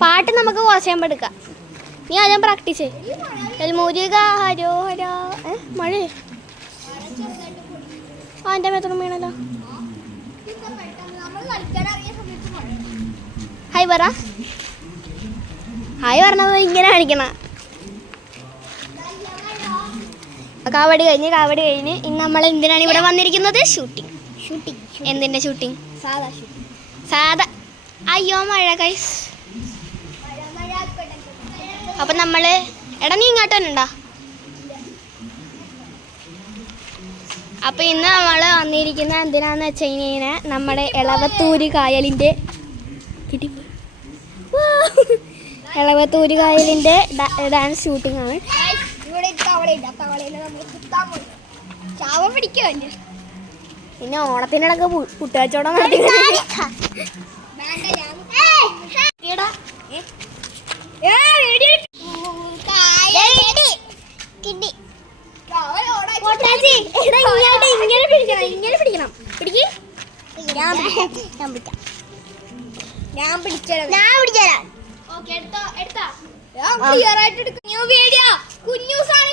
പാട്ട് നമുക്ക് കുറച്ച് കഴിയുമ്പോൾ എടുക്കാം. നീ ആദ്യം പ്രാക്ടീസ് മുരുക ഹരോ ഹരോ. മഴ എൻ്റെ മേത്തൊന്നും വീണല്ലോ. ഹായ് പറ. ഹായ് പറഞ്ഞത് ഇങ്ങനെ കാണിക്കണ. കാവടി കഴിഞ്ഞ് ഇന്ന് നമ്മൾ എന്തിനാണ് ഇവിടെ വന്നിരിക്കുന്നത്? ഷൂട്ടിംഗ്. എന്തിൻ്റെ ഷൂട്ടിംഗ്? സാധാ. അയ്യോ മഴ ഗൈസ്. അപ്പം നമ്മൾ എടാ നീ ഇങ്ങോട്ട് തന്നെ ഉണ്ടാ. അപ്പം ഇന്ന് നമ്മൾ വന്നിരിക്കുന്ന എന്തിനാന്ന് വെച്ച് കഴിഞ്ഞാൽ നമ്മുടെ എളവത്തൂര് കായലിൻ്റെ ഡാൻസ് ഷൂട്ടിംഗ് ആണ്. പിന്നെ ഓണത്തിനിടക്ക് പുട്ടുകച്ചവടം നടത്തി. ഇങ്ങനെ പിടിക്കണം. ഞാൻ പിടിച്ചേരാം. കുഞ്ഞൂസാണ്